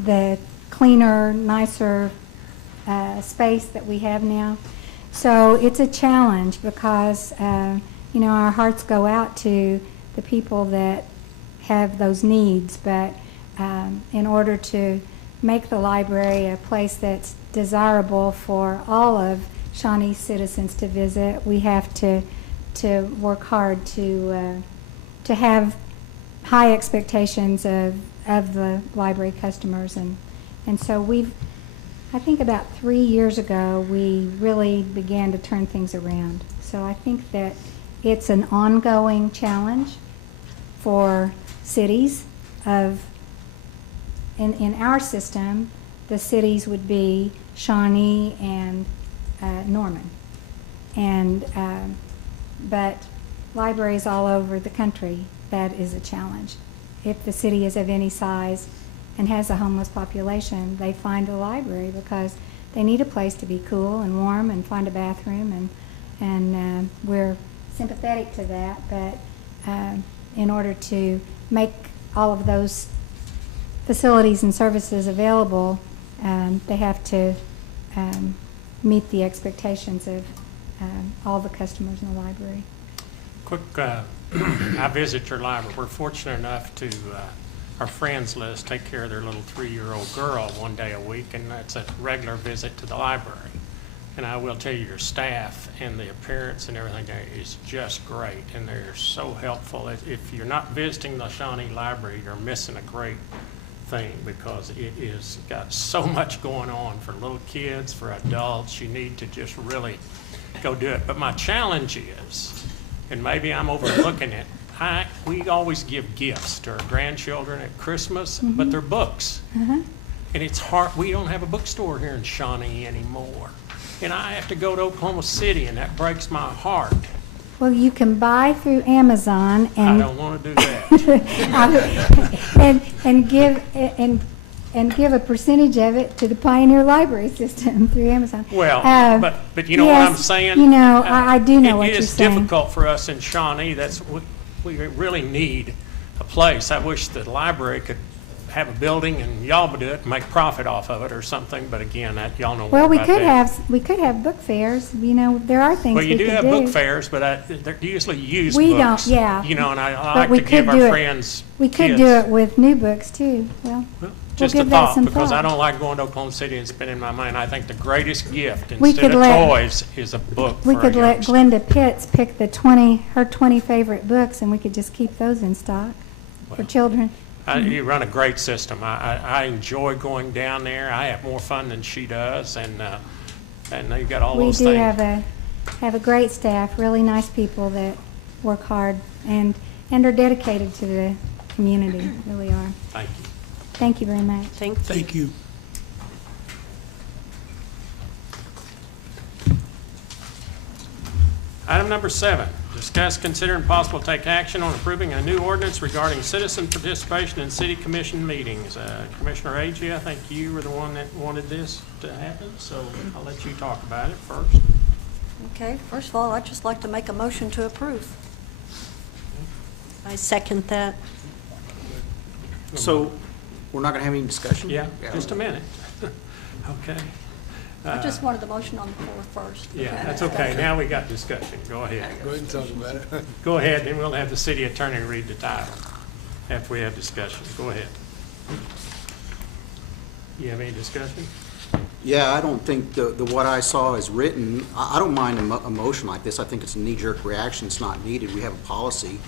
the cleaner, nicer space that we have now. So it's a challenge because, you know, our hearts go out to the people that have those needs, but in order to make the library a place that's desirable for all of Shawnee's citizens to visit, we have to work hard to have high expectations of the library customers, and so I think about 3 years ago we really began to turn things around. So I think that it's an ongoing challenge for cities in our system. The cities would be Shawnee and Norman, and but libraries all over the country, that is a challenge. If the city is of any size and has a homeless population, they find a library because they need a place to be cool and warm and find a bathroom, and we're sympathetic to that, but in order to make all of those facilities and services available, they have to meet the expectations of all the customers in the library. Quick, I visit your library. We're fortunate enough to, our friends list, take care of their little 3-year-old girl one day a week, and that's a regular visit to the library. And I will tell you, your staff and the appearance and everything there is just great, and they're so helpful. If you're not visiting the Shawnee Library, you're missing a great thing, because it is got so much going on for little kids, for adults. You need to just really go do it. But my challenge is, and maybe I'm overlooking it, we always give gifts to our grandchildren at Christmas, but they're books. And it's hard, we don't have a bookstore here in Shawnee anymore. And I have to go to Oklahoma City, and that breaks my heart. Well, you can buy through Amazon I and don't want to do that. and give a percentage of it to the Pioneer Library System through Amazon. Well, but you know what I'm yes, saying? You know, I do know what It you're is saying. difficult for us in Shawnee. We really need a place. I wish the library could have a building and y'all would do it and make profit off of it or something, but again, y'all know more Well, about that. we could have book fairs. You know, there are things Well, you we do could have do. book fairs, but they're usually used We books. don't, yeah. You know, and I But like we to give could do our it- friends We could kids. do it with new books too. Well, Just we'll a give that thought, some because I thought. don't like going to Oklahoma City and spending my money. I think the greatest gift We instead could of let- toys is a book We for a could let youngster. Glenda Pitts pick her 20 favorite books, and we could just keep those in stock for children. You run a great system. I enjoy going down there. I have more fun than she does, and you've got all We those do things. have a great staff, really nice people that work hard and are dedicated to the community, really are. Thank you. Thank you very much. Thank you. Item number 7, discuss, consider, and possible take action on approving a new ordinance regarding citizen participation in city commission meetings. Commissioner Agee, I think you were the one that wanted this to happen, so I'll let you talk about it first. Okay, first of all, I'd just like to make a motion to approve. I second that. So, we're not gonna have any discussion? Yeah, just a minute. Okay. I just wanted the motion on the floor first. Yeah, that's okay. Now we got discussion. Go ahead. Go ahead and talk about it. Go ahead, then we'll have the city attorney read the title after we have discussion. Go ahead. You have any discussion? Yeah, I don't think the what I saw is written, I don't mind a motion like this. I think it's a knee-jerk reaction. It's not needed. We have a policy.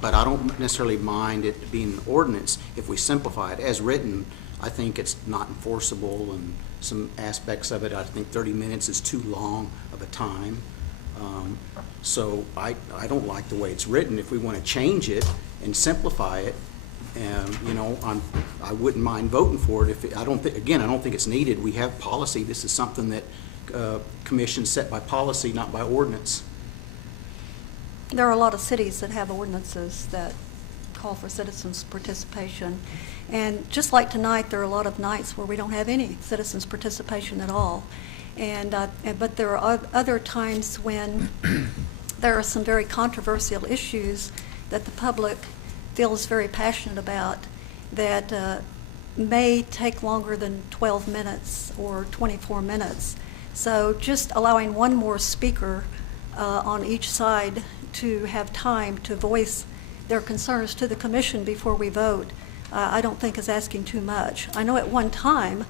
But I don't necessarily mind it being an ordinance if we simplify it. As written, I think it's not enforceable, and some aspects of it, I think 30 minutes is too long of a time. So I don't like the way it's written. If we want to change it and simplify it, you know, I wouldn't mind voting for it. I don't think it's needed. We have policy. This is something that commission's set by policy, not by ordinance. There are a lot of cities that have ordinances that call for citizens' participation. And just like tonight, there are a lot of nights where we don't have any citizens' participation at all. But there are other times when there are some very controversial issues that the public feels very passionate about that may take longer than 12 minutes or 24 minutes. So just allowing one more speaker on each side to have time to voice their concerns to the commission before we vote, I don't think is asking too much. I know at one time,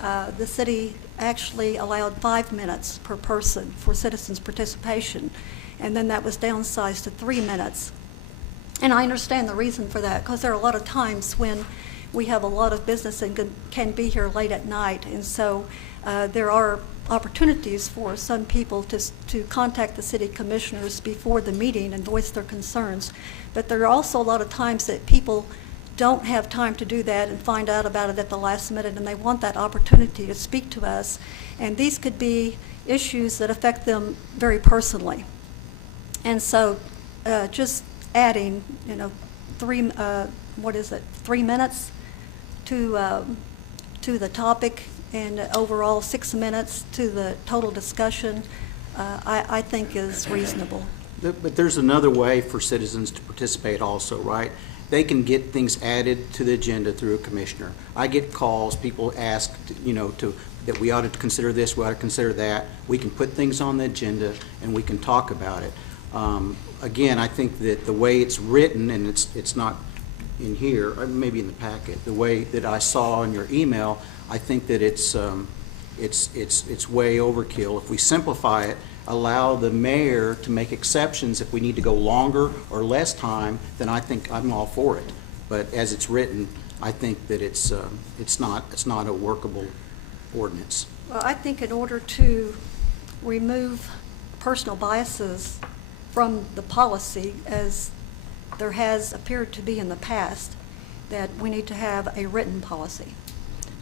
the city actually allowed 5 minutes per person for citizens' participation, and then that was downsized to 3 minutes. And I understand the reason for that, because there are a lot of times when we have a lot of business and can be here late at night, and so there are opportunities for some people to contact the city commissioners before the meeting and voice their concerns. But there are also a lot of times that people don't have time to do that and find out about it at the last minute, and they want that opportunity to speak to us. And these could be issues that affect them very personally. And so just adding, 3 minutes to the topic, and overall 6 minutes to the total discussion, I think is reasonable. But there's another way for citizens to participate also, right? They can get things added to the agenda through a commissioner. I get calls, people ask, that we ought to consider this, we ought to consider that. We can put things on the agenda and we can talk about it. Again, I think that the way it's written, and it's not in here, or maybe in the packet, the way that I saw in your email, I think that it's way overkill. If we simplify it, allow the mayor to make exceptions if we need to go longer or less time, then I think I'm all for it. But as it's written, I think that it's not a workable ordinance. Well, I think in order to remove personal biases from the policy, as there has appeared to be in the past, that we need to have a written policy.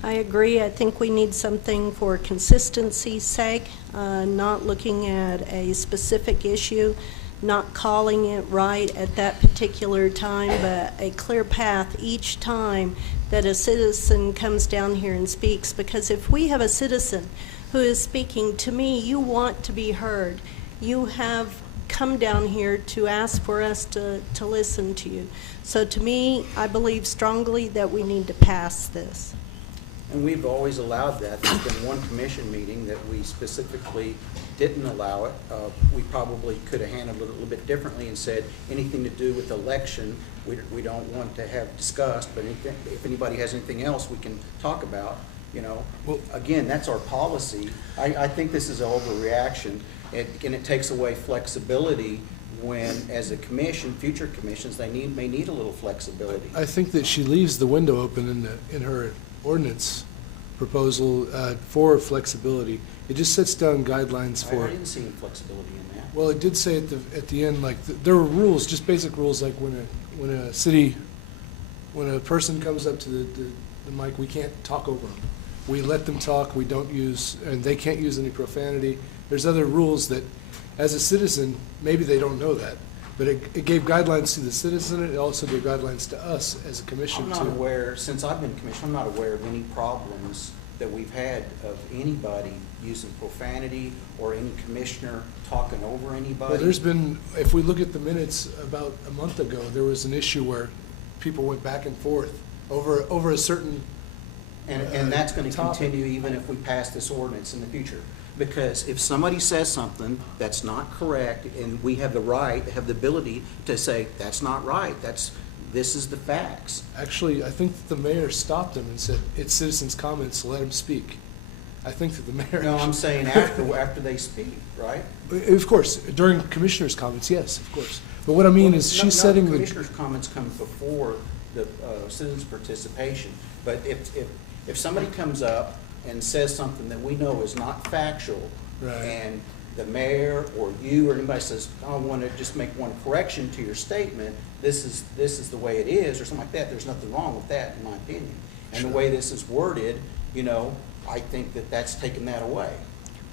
I agree. I think we need something for consistency's sake, not looking at a specific issue, not calling it right at that particular time, but a clear path each time that a citizen comes down here and speaks. Because if we have a citizen who is speaking, to me, you want to be heard. You have come down here to ask for us to listen to you. So to me, I believe strongly that we need to pass this. And we've always allowed that. There's been one commission meeting that we specifically didn't allow it. We probably could have handled it a little bit differently and said anything to do with election, we don't want to have discussed, but if anybody has anything else we can talk about, you know. Well, again, that's our policy. I think this is an overreaction, and it takes away flexibility when, as a commission, future commissions, they may need a little flexibility. I think that she leaves the window open in her ordinance proposal for flexibility. It just sets down guidelines for. I didn't see any flexibility in that. Well, it did say at the end, like there were rules, just basic rules, like when a person comes up to the mic, we can't talk over them. We let them talk. We don't use, and they can't use any profanity. There's other rules that, as a citizen, maybe they don't know that. But it gave guidelines to the citizen, it also gave guidelines to us as a commission. I'm not aware, since I've been commissioner, I'm not aware of any problems that we've had of anybody using profanity or any commissioner talking over anybody. Well, there's been, if we look at the minutes about a month ago, there was an issue where people went back and forth over a certain And that's going to continue even if we pass this ordinance in the future. Because if somebody says something that's not correct, and we have the right, have the ability to say, that's not right, this is the facts. Actually, I think that the mayor stopped him and said, it's citizens' comments, let them speak. I think that the mayor. No, I'm saying after they speak, right? Of course, during commissioners' comments, yes, of course. But what I mean is she's setting the. Commissioners' comments come before the citizens' participation. But if somebody comes up and says something that we know is not factual, right, and the mayor or you or anybody says, I want to just make one correction to your statement, this is the way it is, or something like that, there's nothing wrong with that, in my opinion. And the way this is worded, you know, I think that that's taken that away.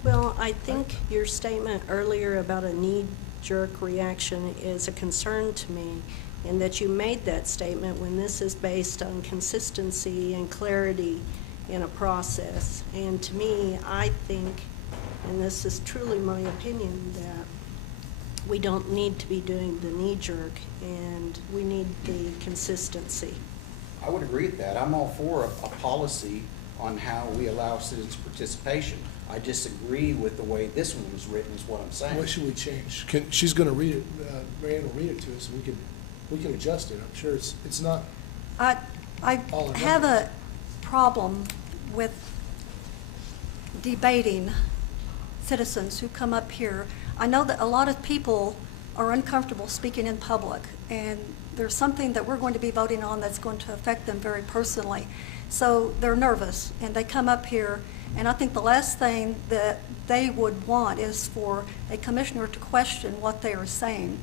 Well, I think your statement earlier about a knee-jerk reaction is a concern to me, in that you made that statement when this is based on consistency and clarity in a process. And to me, I think, and this is truly my opinion, that we don't need to be doing the knee-jerk, and we need the consistency. I would agree with that. I'm all for a policy on how we allow citizens participation. I disagree with the way this one was written, is what I'm saying. What should we change? She's going to read it. Marianne will read it to us, and we can adjust it. I'm sure it's not. I have a problem with debating citizens who come up here. I know that a lot of people are uncomfortable speaking in public, and there's something that we're going to be voting on that's going to affect them very personally. So they're nervous, and they come up here, and I think the last thing that they would want is for a commissioner to question what they are saying.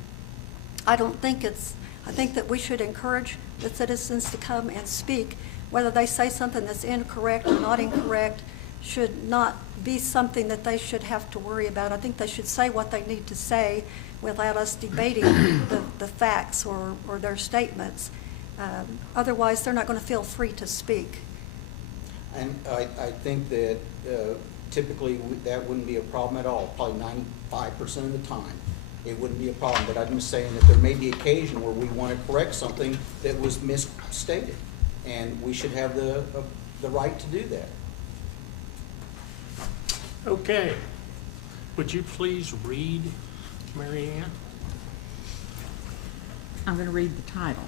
I think that we should encourage the citizens to come and speak. Whether they say something that's incorrect or not incorrect should not be something that they should have to worry about. I think they should say what they need to say without us debating the facts or their statements. Otherwise, they're not going to feel free to speak. And I think that typically that wouldn't be a problem at all, probably 95% of the time. It wouldn't be a problem, but I'm just saying that there may be occasion where we want to correct something that was misstated, and we should have the right to do that. Okay. Would you please read, Marianne? I'm going to read the title.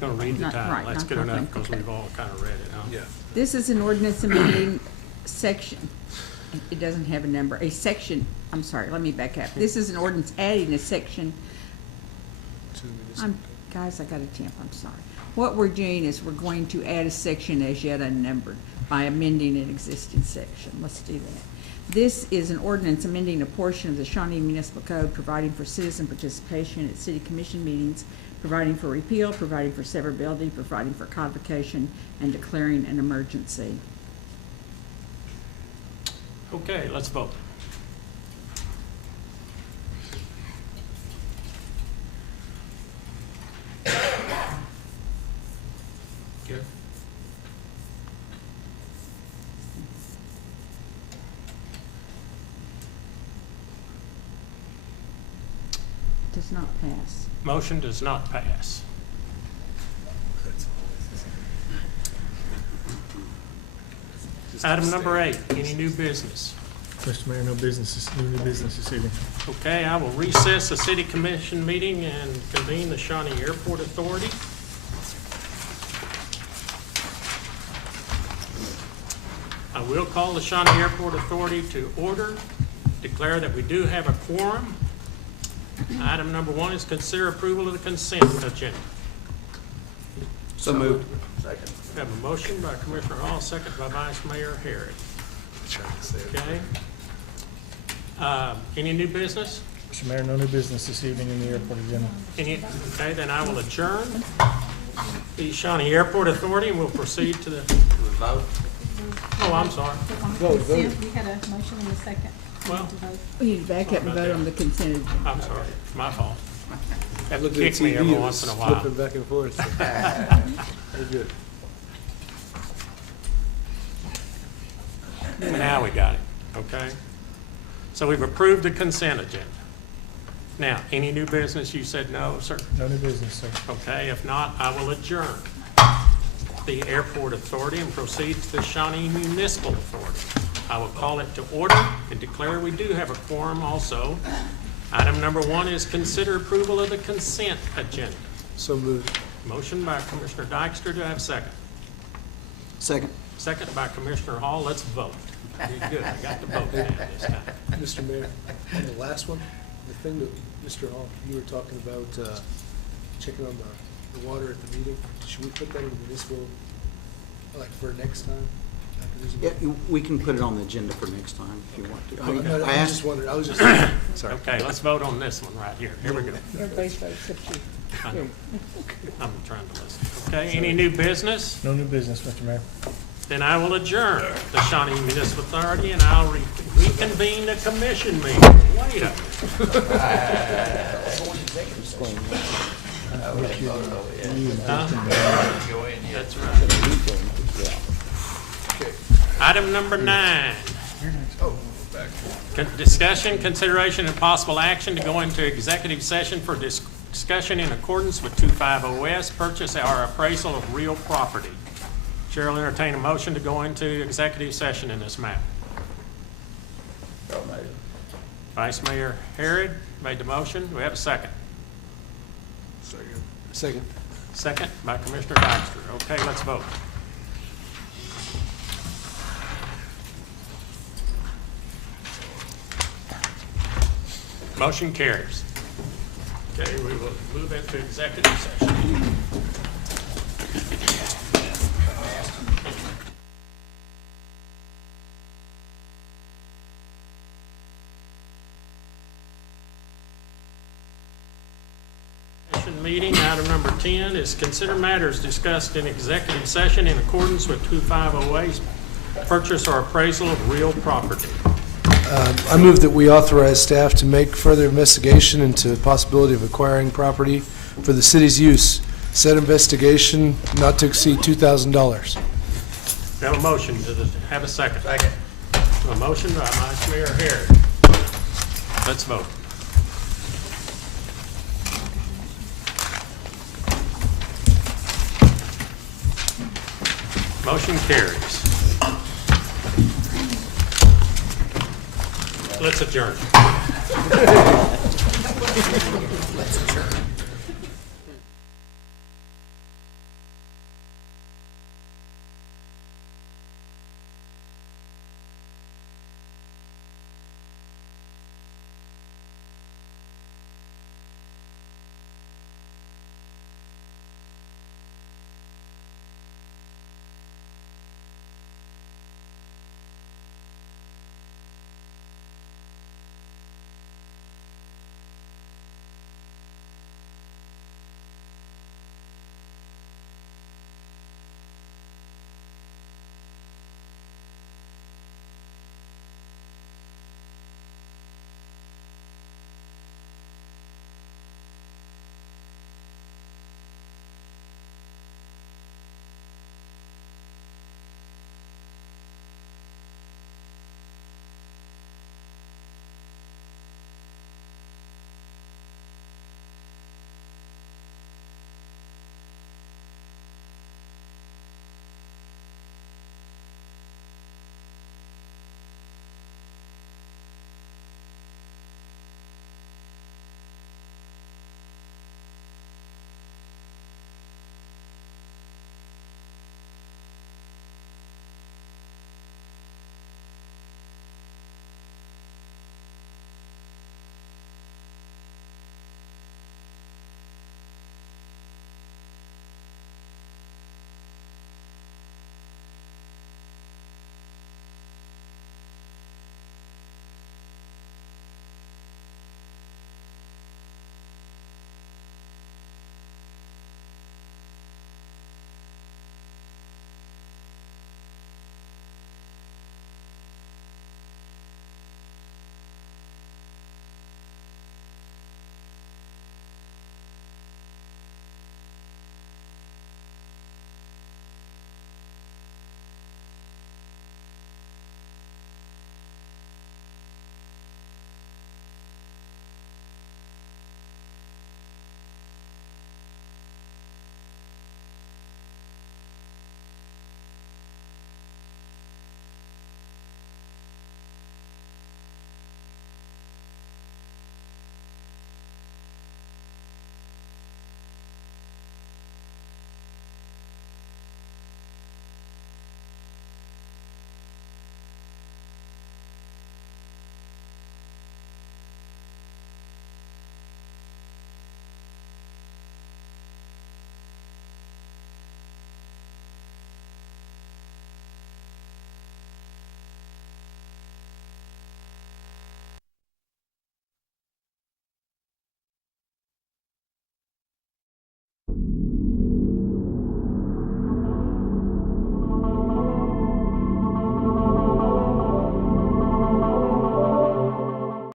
Going to read the title. Right, That's not good enough, Brooklyn. because Okay. we've all kind of read it, huh? Yeah. This is an ordinance amending section. It doesn't have a number. A section, I'm sorry, let me back up. This is an ordinance adding a section. Guys, I got a temp, I'm sorry. What we're doing is we're going to add a section as yet unnumbered by amending an existing section. Let's do that. This is an ordinance amending a portion of the Shawnee Municipal Code, providing for citizen participation at city commission meetings, providing for repeal, providing for severability, providing for codification, and declaring an emergency. Okay, let's vote. Good. Does not pass. Motion does not pass. Item number 8, any new business? Mr. Mayor, no business, new business this evening. Okay, I will recess the city commission meeting and convene the Shawnee Airport Authority. I will call the Shawnee Airport Authority to order, declare that we do have a quorum. Item number 1 is consider approval of the consent agenda. So moved. Second. We have a motion by Commissioner Hall, second by Vice Mayor Harrod. Okay? Any new business? Mr. Mayor, no new business this evening in the airport agenda. Okay, then I will adjourn the Shawnee Airport Authority and we'll proceed to the, Vote. oh, I'm sorry. Vote. We had a motion and a second. Well, You need to back up and vote on the consent agenda. I'm sorry, it's my fault. Have to Look at the kick me TV, every it's once in a while. flipping back and forth. Very good. Now we got it, okay? So we've approved the consent agenda. Now, any new business? You said no, sir? No new business, sir. Okay, if not, I will adjourn the Airport Authority and proceed to the Shawnee Municipal Authority. I will call it to order and declare we do have a quorum also. Item number 1 is consider approval of the consent agenda. So moved. Motion by Commissioner Dykstra, do I have a second? Second. Second by Commissioner Hall, let's vote. Good, I got the vote down this time. Mr. Mayor, on the last one, the thing that, Mr. Hall, you were talking about, checking on the water at the meeting, should we put that in the municipal, like, for next time? After there's a Yeah, meeting? we can put it on the agenda for next time if you want to. I mean, No, no, I I asked, just wondered, sorry. Okay, let's vote on this one right here. Here we go. Everybody's vote except you. I know. I'm trying to listen. Okay, any new business? No new business, Mr. Mayor. Then I will adjourn the Shawnee Municipal Authority and I'll reconvene the commission meeting. Wait a minute. Huh? Go in, yeah. That's right. Item number 9. Discussion, consideration, and possible action to go into executive session for discussion in accordance with 250S, purchase or appraisal of real property. Chair will entertain a motion to go into executive session in this matter. Vice Mayor Harrod made the motion. Do we have a second? Second. Second by Commissioner Dykstra. Okay, let's vote. Motion carries. Okay, we will move into executive session. Meeting, item number 10 is consider matters discussed in executive session in accordance with 250A's purchase or appraisal of real property. I move that we authorize staff to make further investigation into the possibility of acquiring property for the city's use. Said investigation not to exceed $2,000. We have a motion. Does it have a second? Second. A motion by Vice Mayor Harrod. Let's vote. Motion carries. Let's adjourn. let's adjourn.